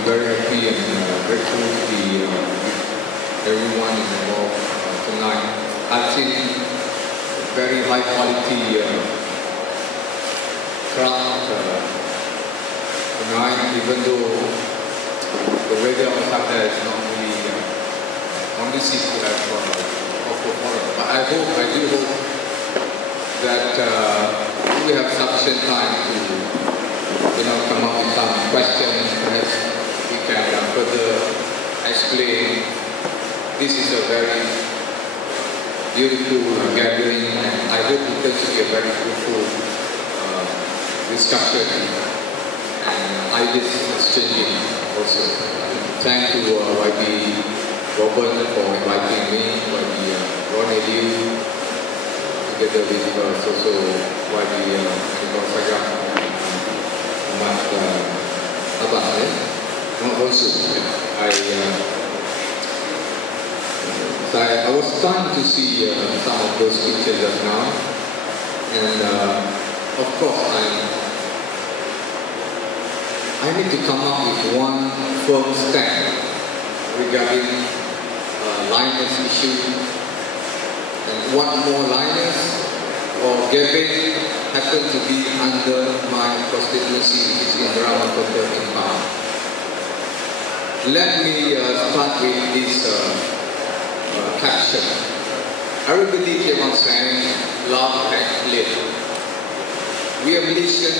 I'm very happy and grateful to be everyone involved tonight. I've seen very high quality crowd tonight, even though the weather outside there is not really conducive to have a forum. But I do hope that we have sufficient time to come up with some questions. Perhaps we can further explain. This is a very beautiful gathering, and I hope it will be a very fruitful discussion and ideas exchanging also. Thank you YB Robert for inviting me, YB Ron Liu, together with also YB Nicole Sagam. I was starting to see some of those pictures just now, and of course I need to come up with one firm stand regarding Linus issue, and what more Linus or Gavin happen to be under my constituency, which is in Ramakotta in Pahang. Let me start with this caption. Everybody keep on saying, love and live. We are Malaysian,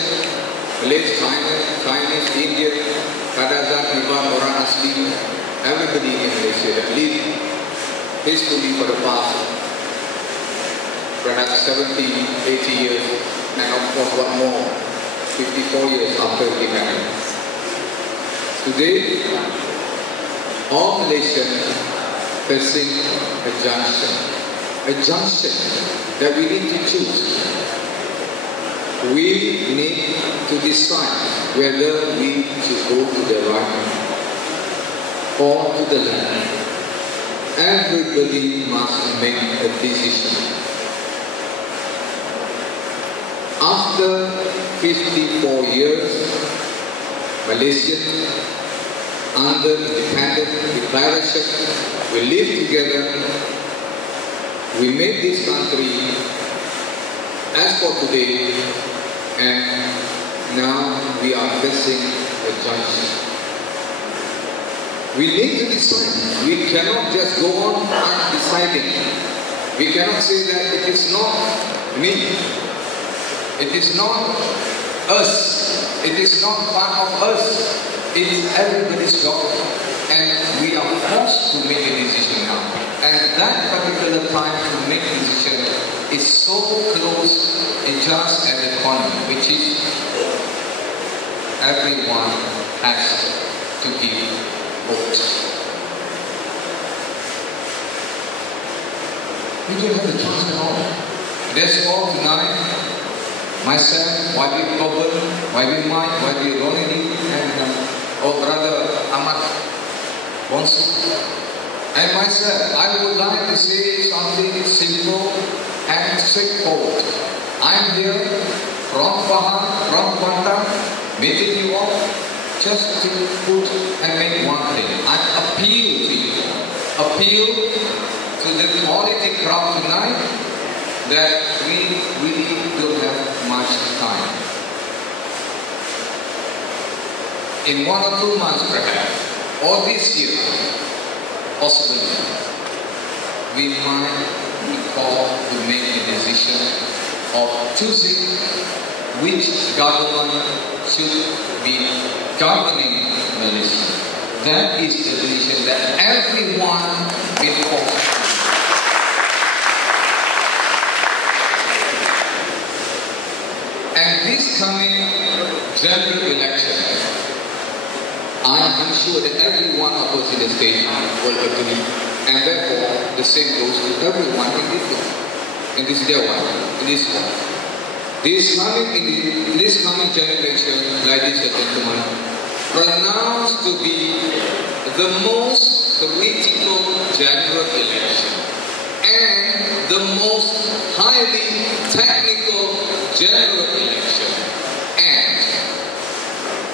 Chinese, Indian, Kadazan, Ivan, orang asli, everybody in Malaysia that live peacefully for the past perhaps 70, 80 years, and of course what more, 54 years after independence. Today, all Malaysians facing a junction that we need to choose. We need to decide whether we should go to the right or to the left. Everybody must make a decision. After 54 years, Malaysians under independent declaration, we live together, we made this country as for today, and now we are facing a junction. We need to decide. We cannot just go on undecided. We cannot say that it is not me. It is not us. It is not part of us. It is everybody's job. And we are forced to make a decision now. And that particular time to make a decision is so close and just at the corner, which is everyone has to give vote. We don't have a choice at all. That's all tonight. Myself, YB Robert, YB Mike, YB Ronnie, and brother Ahmad Bonsu. And myself, I would like to say something simple and straightforward. I'm here from Pahang, from Kuantan, meeting you all just to put and make one thing. I appeal to you, appeal to the quality crowd tonight, that we really don't have much time. In 1 or 2 months perhaps, or this year, possibly, we might be called to make a decision of choosing which government should be governing Malaysia. That is the decision that everyone will force. And this coming general election, I am sure that every one of us in the state will agree, and therefore the same goes to everyone in this room, in this day one, in this one. This coming generation, ladies and gentlemen, pronounced to be the most critical general election and the most highly technical general election and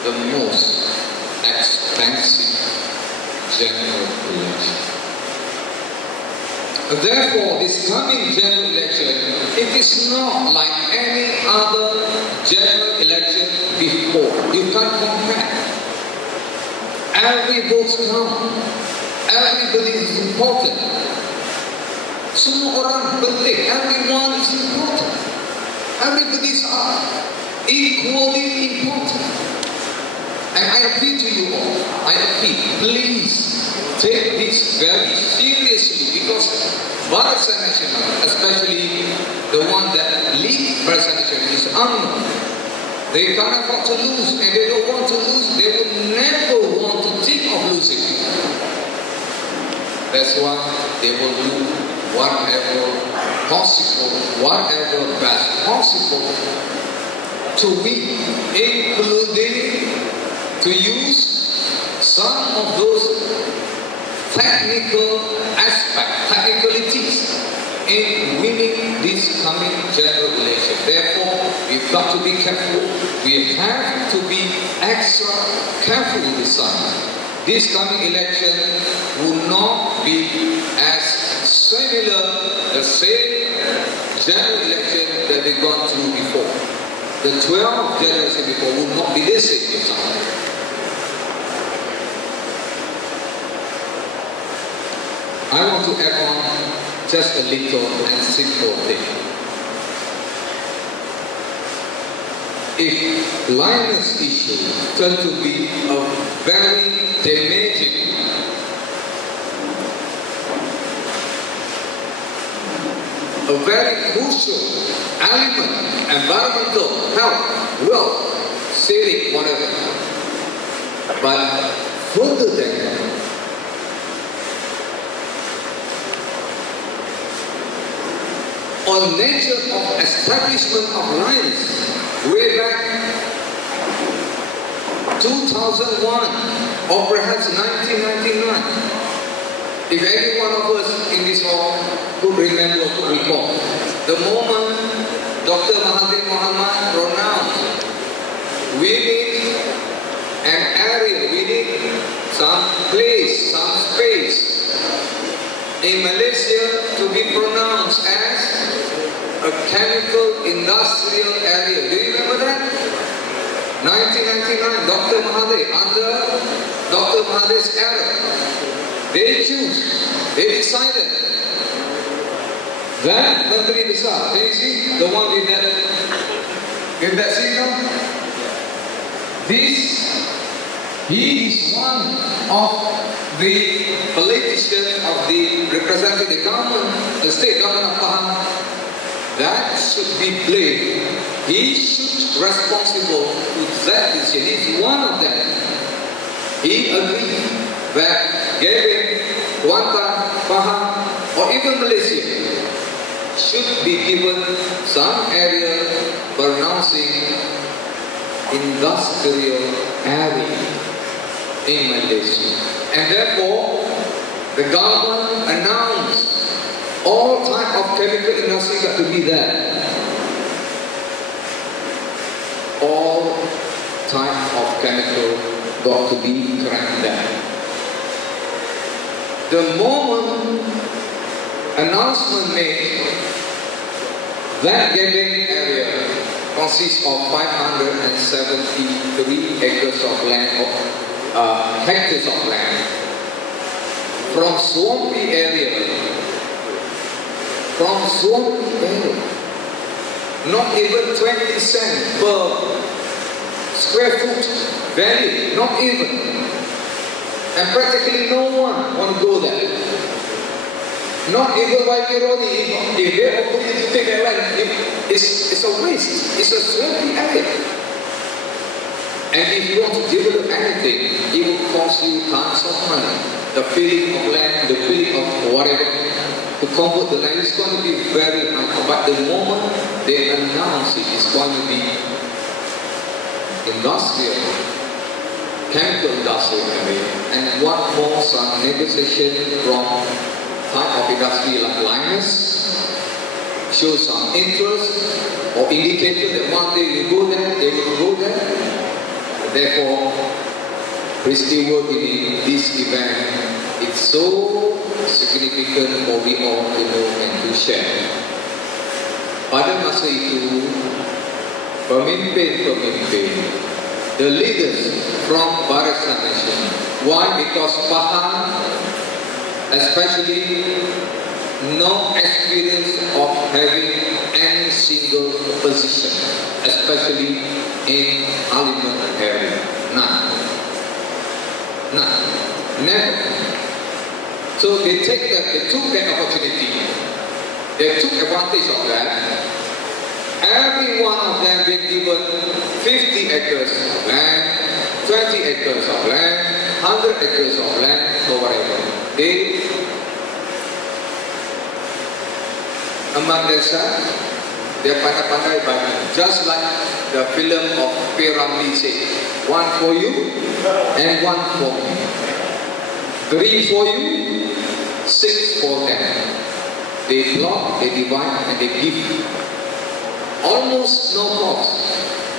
the most fancy general election. Therefore, this coming general election, it is not like any other general election before. You can't compare. Every vote counts. Everybody is important. Semua orang penting. Everyone is important. Everybody is equally important. And I appeal to you all. I appeal, please take this very seriously, because Barisan Nasional, especially the one that leads Barisan Nasional, is unknown. They can't afford to lose, and they don't want to lose. They will never want to think of losing. That's why they will do whatever possible, whatever best possible to win, including to use some of those technical aspects, technicalities in winning this coming general election. Therefore, we've got to be careful. We have to be extra careful this time. This coming election will not be as similar, the same general election that they've gone through before. The 12 general election before will not be the same this time. I want to add on just a little and simple thing. If Linus issue turned to be a very damaging, a very crucial element, environmental, health, wealth, civic, whatever. But further than that, on nature of establishment of lines way back 2001 or perhaps 1999. If any one of us in this hall could remember, could recall, the moment Dr. Mahathir Mohamad pronounced, we need an area, we need some place, some space in Malaysia to be pronounced as a chemical industrial area. Do you remember that? 1999, Dr. Mahathir, under Dr. Mahathir's era, they decided that Menteri Besar, can you see the one with that signal? He is one of the politicians of the representing the government, the state government of Pahang. That should be blamed. He should be responsible to that decision. He's one of them. He agreed that Gebeng, Kuantan, Pahang, or even Malaysia should be given some area pronouncing industrial area in Malaysia. And therefore, the government announced all type of chemical industry got to be there. All type of chemical got to be correct there. The moment announcement made, that Gebeng area consists of 573 acres of land, hectares of land. From swampy area, not even 20 cents per square foot value, not even. And practically no one want to go there. Not even YB-Roni, if they offer you to take their land, it's a waste, it's a swampy area. And if you want to develop anything, it will cost you tons of money. The feeling of land, the feeling of whatever. To convert the land is going to be very high, but the moment they announce it, it's going to be industrial, chemical industrial area. And what more some negotiation from type of industry like Linus show some interest or indicator that one day we go there, they will go there. Therefore, peristiwa ini, this event, it's so significant for we all to know and to share. Pada masa itu, pemimpin-pemimpin, the leaders from Barisan Nasional. Why? Because Pahang, especially, no experience of having any single position, especially in parliament area. None. Never. So they took that opportunity. They took advantage of that. Every one of them been given 50 acres of land, 20 acres of land, 100 acres of land, or whatever. They among themselves, they're pandai-pandai bagi. Just like the film of P. Ramlee said, one for you and one for me. 3 for you, 6 for them. They plot, they divide, and they give. Almost no cost.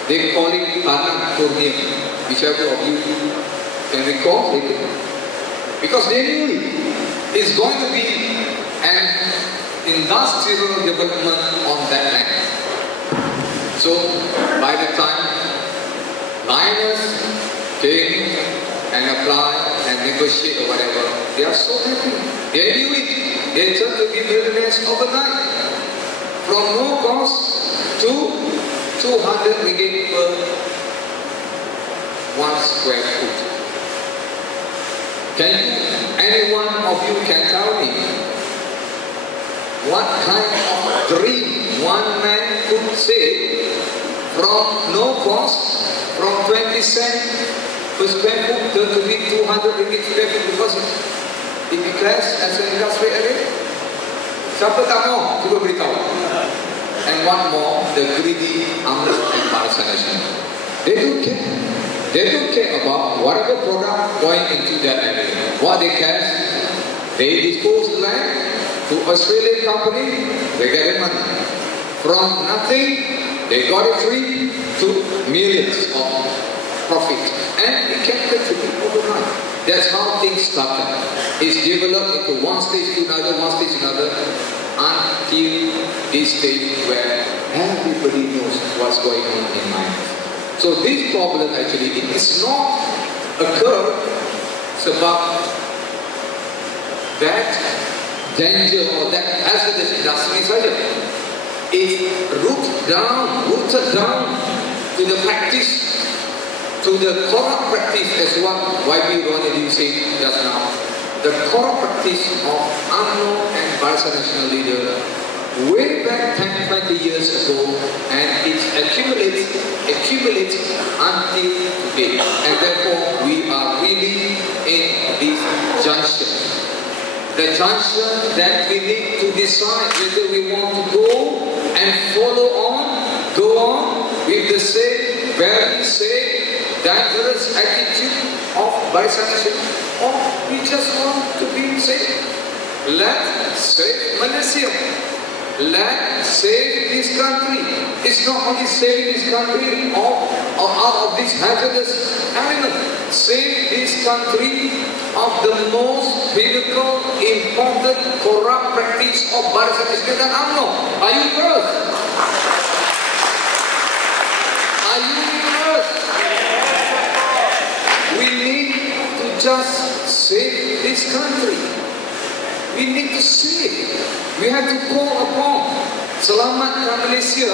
They call it Tanah Kurnia. Whichever of you can recall, they do. Because they knew it. It's going to be an industrial development on that land. So, by the time miners came and applied and negotiate or whatever, they are so happy. They knew it. They turned to be millionaires overnight. From no cost to 200 ringgit per 1 square foot. Any one of you can tell me what kind of dream one man could say from no cost, from 20 cents per square foot to be 200 ringgit per square foot, because it declares as an industrial area. Siapa tak mau? Cuba beritahu. And one more, the greedy UMNO and Barisan Nasional. They don't care. They don't care about whatever product going into that area. What they care, they dispose the land to Australian company, they get the money. From nothing, they got it free to millions of profit. And it can contribute overnight. That's how things started. It's developed into one stage to another, until this stage where everybody knows what's going on in mind. So this problem actually, it is not occur sebab that danger or that hazardous industry saja. It's rooted down to the practice, to the corrupt practice, as what YB Ronaldinho said just now. The corrupt practice of UMNO and Barisan Nasional leader way back 10-20 years ago, and it accumulates until today. And therefore, we are really in this junction. The junction that we need to decide whether we want to go and go on with the same, very same, dangerous attitude of Barisan Nasional, or we just want to be safe. Let's save Malaysia. Let's save this country. It's not only saving this country out of this hazardous element. Save this country of the most critical, important, corrupt practice of Barisan Nasional dan UMNO. Are you with us? Are you with us? We need to just save this country. We need to save. We have to call upon selamatkan Malaysia,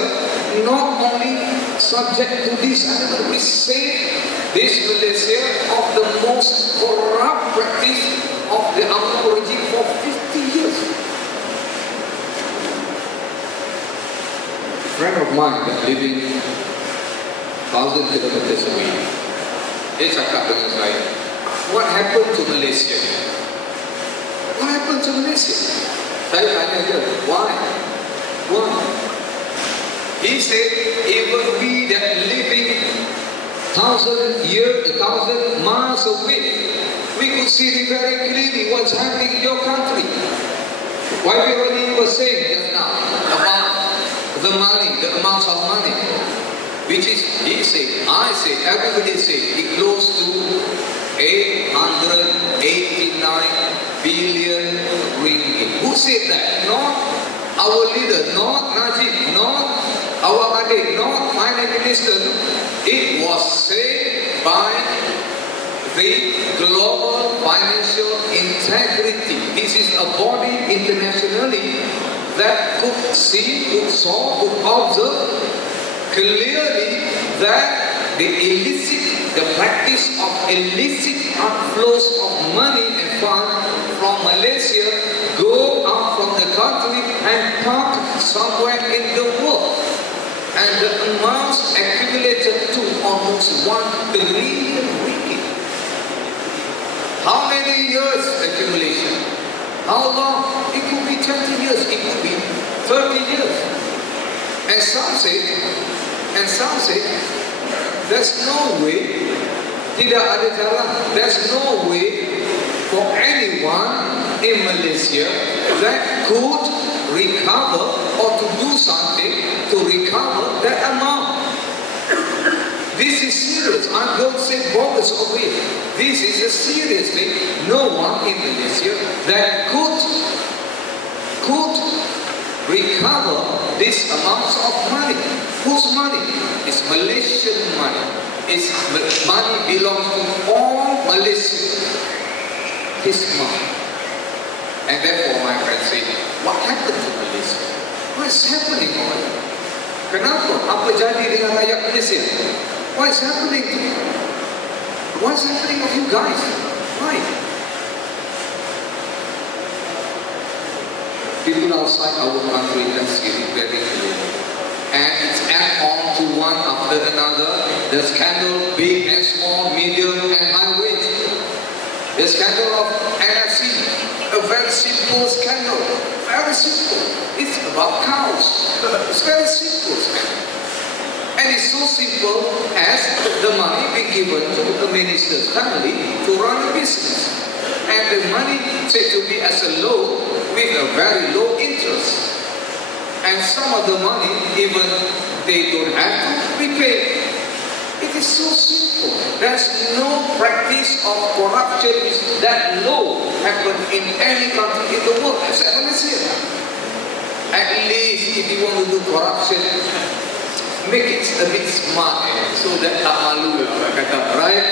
not only subject to this, but we save this Malaysia of the most corrupt practice of the UMNO regime for 50 years. A friend of mine that living 1,000 kilometers away, dia cakap dengan saya, what happened to Malaysia? What happened to Malaysia? Saya tanya dia, why? He said, even we that living 1,000 miles away, we could see very clearly what's happening in your country. Why we already were saying just now about the money, the amounts of money, which is, he said, I say, everybody say, it close to leader, not Najib, not our Adik, not Finance Minister. It was said by the Global Financial Integrity. This is a body internationally that could see, could saw, could observe clearly that the practice of illicit outflows of money and funds from Malaysia go out from the country and park somewhere in the world. And the amounts accumulated to almost 1 billion ringgit. How many years accumulation? How long? It could be 20 years, it could be 30 years. And some say, there's no way, tidak ada jalan, there's no way for anyone in Malaysia that could recover or to do something to recover that amount. This is serious. I don't say bogus of it. This is a serious thing. No one in Malaysia that could recover these amounts of money. Whose money? It's Malaysian money. It's money belongs to all Malaysians. His money. And therefore my friends say, what happened to Malaysia? What's happening over there? Kenapa? Apa jadi dengan rakyat Malaysia? What's happening to you? What's happening to you guys? Why? People outside our country can see it very clearly. And it's add on to one after another. The scandal, big and small, medium and high weight. The scandal of NFC, a very simple scandal. Very simple. It's about cows. It's very simple scandal. And it's so simple as the money being given to the minister's family to run a business. And the money said to be as a loan with a very low interest. And some of the money, even they don't have to repay. It is so simple. There's no practice of corruption that low happen in any country in the world except Malaysia. At least if you want to do corruption, make it a bit smart, so that tak malu lah, kata, right?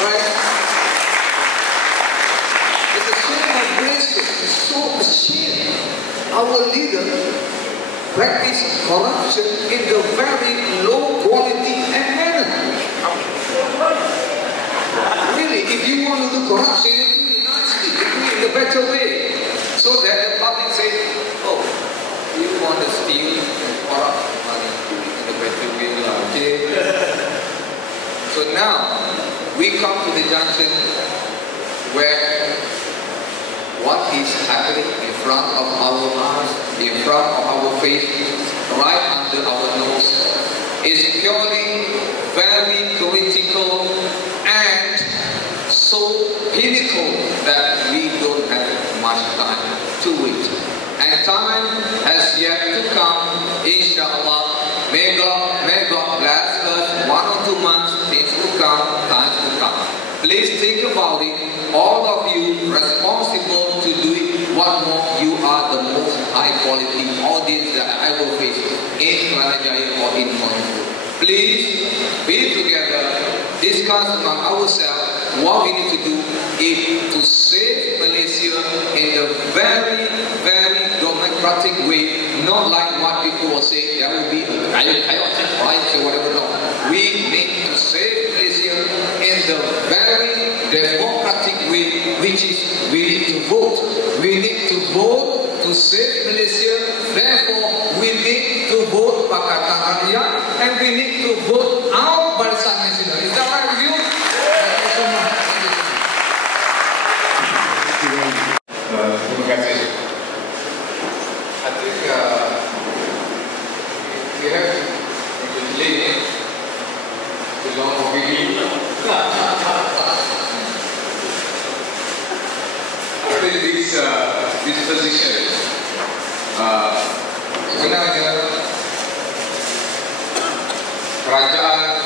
Right? It's a shame of Malaysia. It's so ashamed. Our leader practice corruption in the very low quality and manner. Really, if you want to do corruption, you do it nicely, you do it in a better way, so that the public say, oh, you want to steal and corrupt money, do it in a better way, okay? So now, we come to the junction where what is happening in front of our eyes, in front of our face, right under our nose, is purely very critical and so pinnacle that we don't have much time to wait. And time has yet to come, inshallah. May God bless us. 1 or 2 months, things will come, time will come. Please think about it. All of you responsible to do it. What more, you are the most high quality audience that I will face in Kelana Jaya or in Malaysia. Please be together, discuss among ourselves what we need to do is to save Malaysia in a very, very democratic way, not like what people will say, there will be chaotic rights or whatever. No. We need to save Malaysia in the very democratic way, which is we need to vote. We need to vote to save Malaysia. Therefore, we need to vote Pakatan Rakyat and we need to vote out Barisan Nasional. Is that right with you? Thank you so much. Terima kasih. I think we have to delay the long of this position sebenarnya kerajaan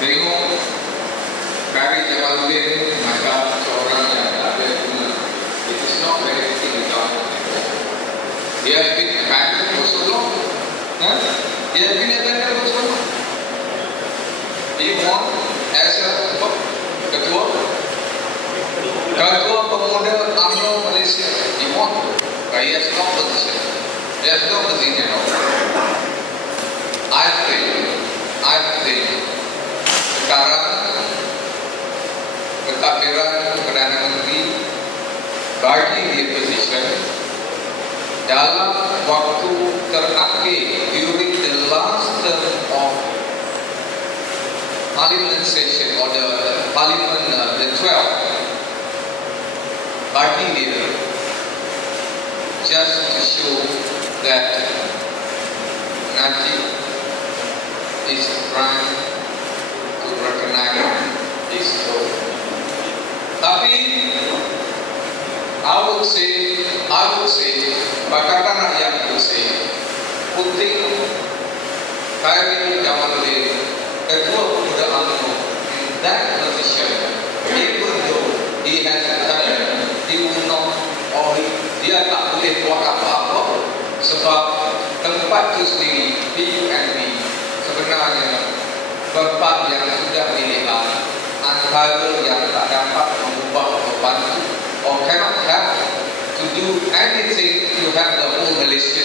tengok Kari Jamaluddin maka seorang yang ada guna. It is not very easy to has been abandoned for so long. Huh? He has been abandoned for so long. He won as a Ketua Pemuda UMNO Malaysia. He won. But he has no position. He has no position at all. I think sekarang pentadbiran Perdana Menteri bagi dia position dalam waktu terakhir during the last term of Parliament session or the Parliament the 12th, bagi dia just to show that Najib is trying to recognize his role. Tapi I would say, Pakatan Rakyat would say, putting Khairul Jamaluddin, Ketua Pemuda UMNO, in that position, even though he has decided he will not, or dia tak boleh buat apa-apa, sebab tempat itu sendiri, PUNB, sebenarnya tempat yang sudah dilihat antara yang tak dapat mengubah membantu or cannot have to do anything to have the whole Malaysia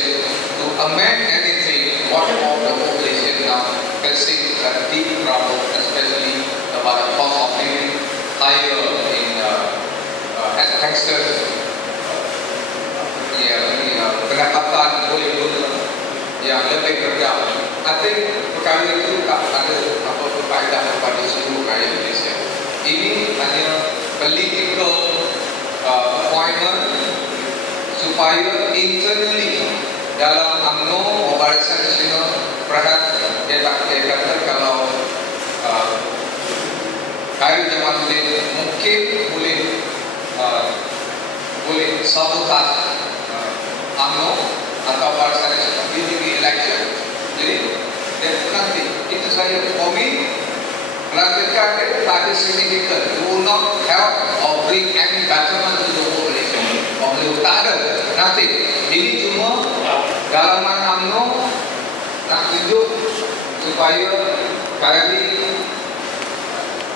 to amend anything what all the whole Malaysia now facing deep trouble, especially about the cost of living higher in taxes, pendapatan boleh yang lebih rendah. I think perkara itu tak ada apa faedah kepada seluruh rakyat Malaysia. Ini hanya political appointment supaya internally dalam UMNO atau Barisan Nasional perhatian dia kata kalau Khairul Jamaluddin mungkin boleh sabotaj UMNO atau Barisan Nasional during the election. Jadi nanti itu saya komen melakukan tak ada signifikan. It will not help or bring any betterment to the whole Malaysia. Tak ada, nanti. Ini cuma dalaman UMNO nak tunjuk supaya Khairul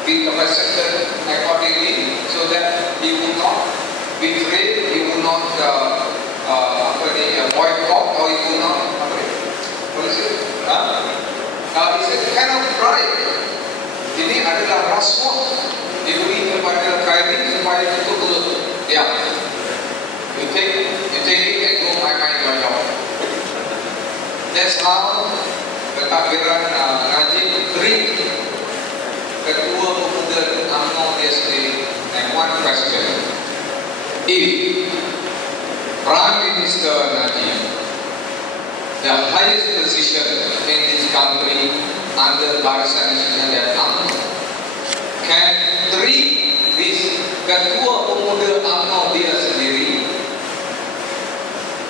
be capacitated accordingly so that he will not betray, he will not boycott or he will not it's a kind of bribe. Ini adalah rasuah diberi kepada Khairul supaya tutup mulut. Ya, you take it and go main your job. That's how pentadbiran Najib treat Ketua Pemuda UMNO dia sendiri. And one question: if Prime Minister Najib, the highest position in this country under Barisan Nasional dan UMNO, can treat this Ketua Pemuda UMNO dia sendiri,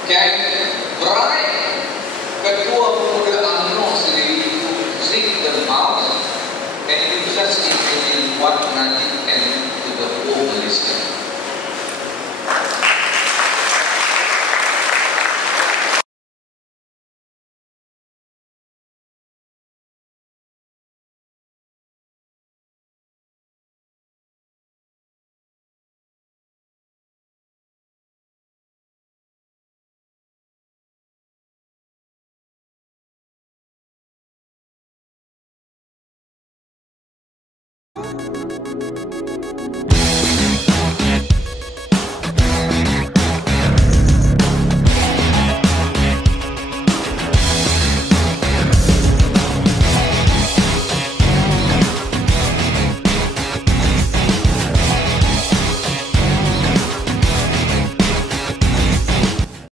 can bribe Ketua Pemuda UMNO sendiri to drink the mouth, and you just imagine what Najib can do to the whole Malaysia.